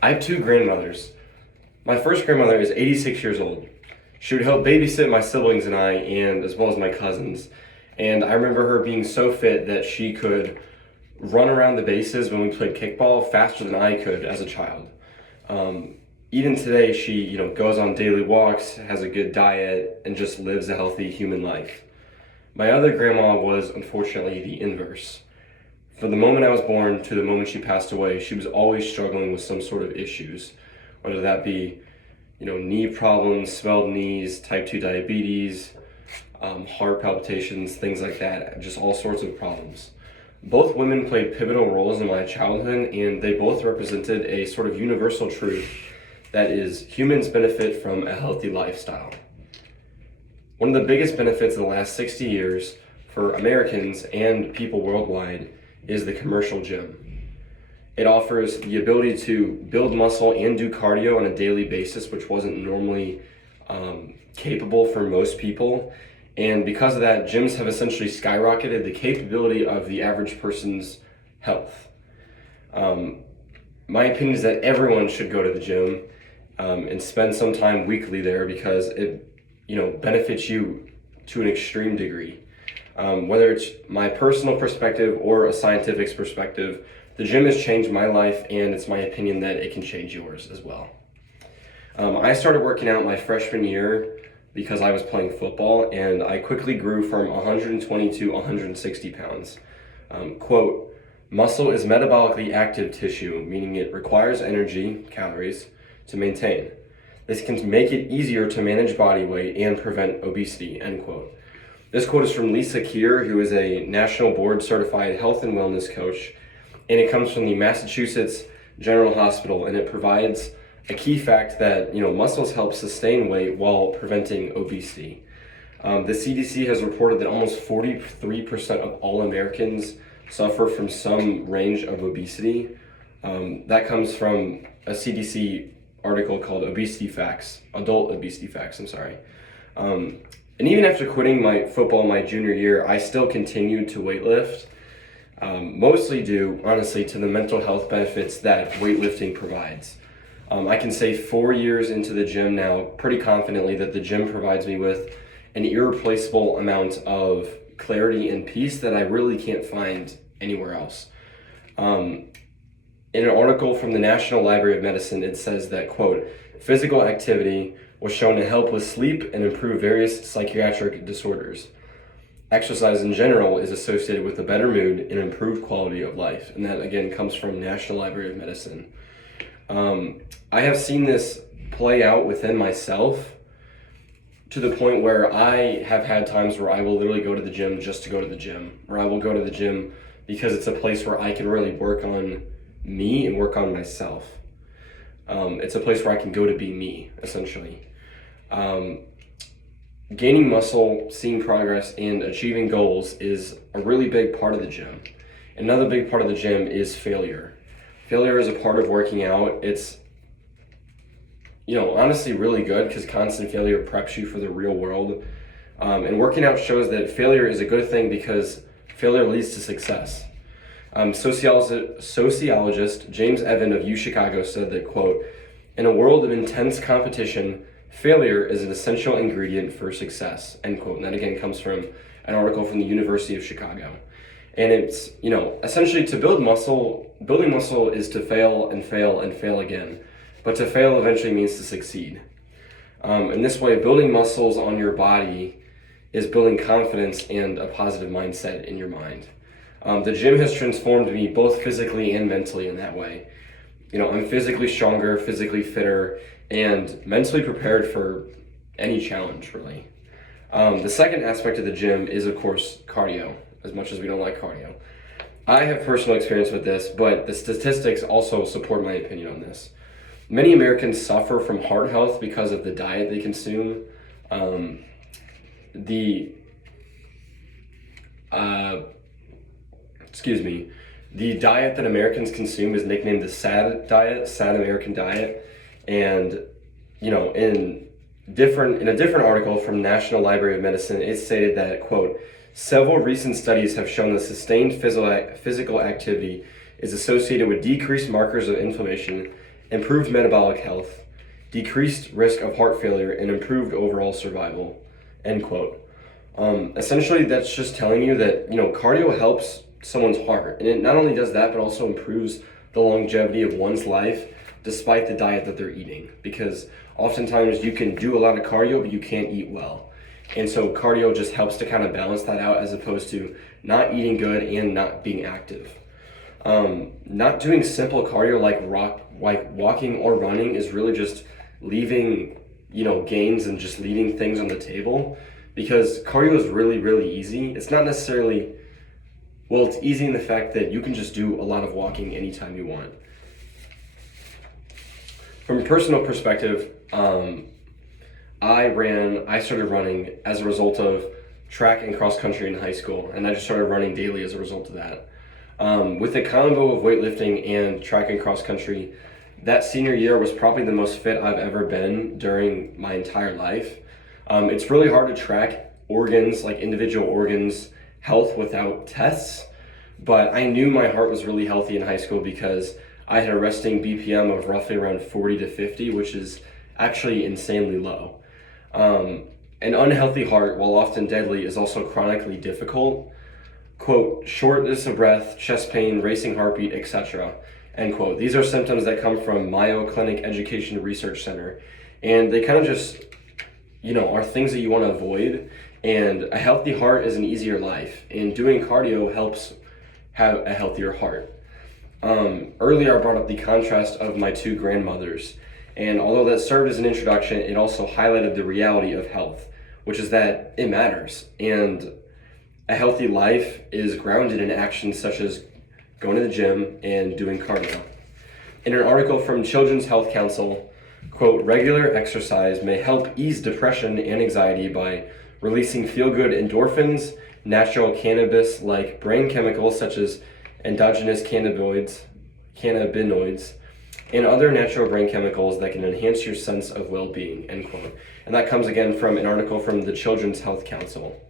I have two grandmothers. My first grandmother is 86 years old. She would help babysit my siblings and I, and as well as my cousins. And I remember her being so fit that she could run around the bases when we played kickball faster than I could as a child. Even today, she goes on daily walks, has a good diet, and just lives a healthy human life. My other grandma was unfortunately the inverse. From the moment I was born to the moment she passed away, she was always struggling with some sort of issues, whether that be, knee problems, swelled knees, type 2 diabetes, heart palpitations, things like that, just all sorts of problems. Both women played pivotal roles in my childhood, and they both represented a sort of universal truth that is humans benefit from a healthy lifestyle. One of the biggest benefits of the last 60 years for Americans and people worldwide is the commercial gym. It offers the ability to build muscle and do cardio on a daily basis, which wasn't normally capable for most people. And because of that, gyms have essentially skyrocketed the capability of the average person's health. My opinion is that everyone should go to the gym and spend some time weekly there because it benefits you to an extreme degree. Whether it's my personal perspective or a scientific perspective, the gym has changed my life, and it's my opinion that it can change yours as well. I started working out my freshman year because I was playing football, and I quickly grew from 120 to 160 pounds. Quote, muscle is metabolically active tissue, meaning it requires energy, calories, to maintain. This can make it easier to manage body weight and prevent obesity, end quote. This quote is from Lisa Keir, who is a national board certified health and wellness coach, and it comes from the Massachusetts General Hospital, and it provides a key fact that muscles help sustain weight while preventing obesity. The CDC has reported that almost 43% of all Americans suffer from some range of obesity. That comes from a CDC article called Adult Obesity Facts, I'm sorry. And even after quitting my football my junior year, I still continued to weightlift, mostly due, honestly, to the mental health benefits that weightlifting provides. I can say 4 years into the gym now, pretty confidently, that the gym provides me with an irreplaceable amount of clarity and peace that I really can't find anywhere else. In an article from the National Library of Medicine, it says that, quote, physical activity was shown to help with sleep and improve various psychiatric disorders. Exercise in general is associated with a better mood and improved quality of life. And that, again, comes from National Library of Medicine. I have seen this play out within myself to the point where I have had times where I will literally go to the gym just to go to the gym, or I will go to the gym because it's a place where I can really work on me and work on myself. It's a place where I can go to be me, essentially. Gaining muscle, seeing progress, and achieving goals is a really big part of the gym. Another big part of the gym is failure. Failure is a part of working out. It's, honestly really good because constant failure preps you for the real world. And working out shows that failure is a good thing because failure leads to success. Sociologist James Evan of UChicago said that, quote, in a world of intense competition, failure is an essential ingredient for success, end quote. And that again comes from an article from the University of Chicago. And it's, essentially to building muscle is to fail and fail and fail again. But to fail eventually means to succeed. In this way, building muscles on your body is building confidence and a positive mindset in your mind. The gym has transformed me both physically and mentally in that way. I'm physically stronger, physically fitter, and mentally prepared for any challenge, really. The second aspect of the gym is, of course, cardio, as much as we don't like cardio. I have personal experience with this, but the statistics also support my opinion on this. Many Americans suffer from heart health because of the diet they consume. The diet that Americans consume is nicknamed the SAD diet, Sad American Diet. And, in a different article from National Library of Medicine, it stated that, quote, several recent studies have shown that sustained physical activity is associated with decreased markers of inflammation improved metabolic health, decreased risk of heart failure, and improved overall survival, end quote. Essentially, that's just telling you that, cardio helps someone's heart. And it not only does that, but also improves the longevity of one's life despite the diet that they're eating. Because oftentimes you can do a lot of cardio, but you can't eat well. And so cardio just helps to kind of balance that out, as opposed to not eating good and not being active. Not doing simple cardio like walking or running is really just leaving, gains and just leaving things on the table, because cardio is really, really easy. It's not necessarily, it's easy in the fact that you can just do a lot of walking anytime you want. From a personal perspective, I started running as a result of track and cross country in high school, and I just started running daily as a result of that. With the combo of weightlifting and track and cross country, that senior year was probably the most fit I've ever been during my entire life. It's really hard to track organs, like individual organs, health without tests, but I knew my heart was really healthy in high school because I had a resting BPM of roughly around 40 to 50, which is actually insanely low. An unhealthy heart, while often deadly, is also chronically difficult. Quote, shortness of breath, chest pain, racing heartbeat, etc. End quote. These are symptoms that come from Mayo Clinic Education Research Center, and they kind of just, are things that you want to avoid. And a healthy heart is an easier life, and doing cardio helps have a healthier heart. Earlier I brought up the contrast of my two grandmothers, and although that served as an introduction, it also highlighted the reality of health, which is that it matters, and a healthy life is grounded in actions such as going to the gym and doing cardio. In an article from Children's Health Council, quote, regular exercise may help ease depression and anxiety by releasing feel-good endorphins, natural cannabis-like brain chemicals such as endogenous cannabinoids, and other natural brain chemicals that can enhance your sense of well-being, end quote. And that comes again from an article from the Children's Health Council.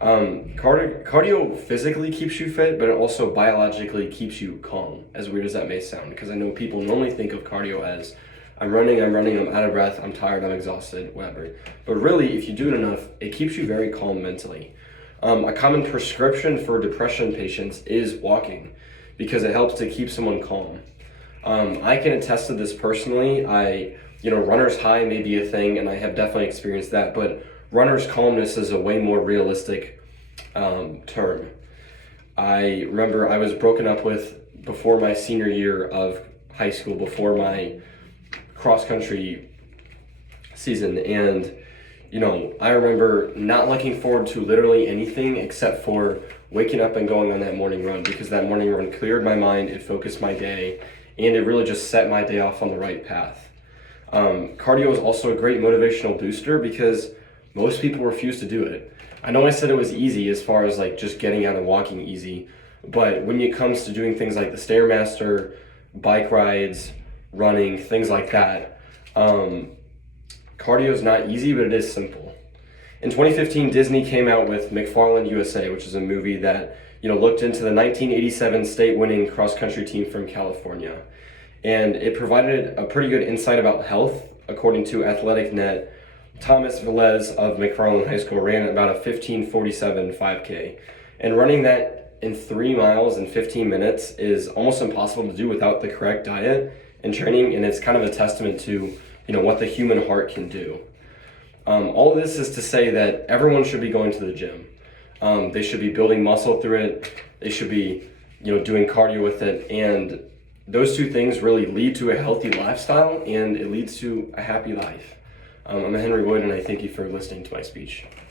Cardio physically keeps you fit, but it also biologically keeps you calm, as weird as that may sound, because I know people normally think of cardio as I'm running, I'm out of breath, I'm tired, I'm exhausted, whatever. But really, if you do it enough, it keeps you very calm mentally. A common prescription for depression patients is walking, because it helps to keep someone calm. I can attest to this personally. Runner's high may be a thing, and I have definitely experienced that, but runner's calmness is a way more realistic term. I remember I was broken up with before my senior year of high school, before my cross-country season, and I remember not looking forward to literally anything except for waking up and going on that morning run, because that morning run cleared my mind, it focused my day, and it really just set my day off on the right path. Cardio is also a great motivational booster because most people refuse to do it. I know I said it was easy as far as like just getting out and walking easy, but when it comes to doing things like the Stairmaster, bike rides, running, things like that, cardio is not easy, but it is simple. In 2015, Disney came out with McFarland USA, which is a movie that looked into the 1987 state-winning cross-country team from California, and it provided a pretty good insight about health. According to Athletic Net, Thomas Velez of McFarland High School ran about a 15:47 5K, and running that in 3 miles in 15 minutes is almost impossible to do without the correct diet and training, and it's kind of a testament to what the human heart can do. All of this is to say that everyone should be going to the gym. They should be building muscle through it. They should be doing cardio with it, and those two things really lead to a healthy lifestyle, and it leads to a happy life. I'm Henry Wood, and I thank you for listening to my speech.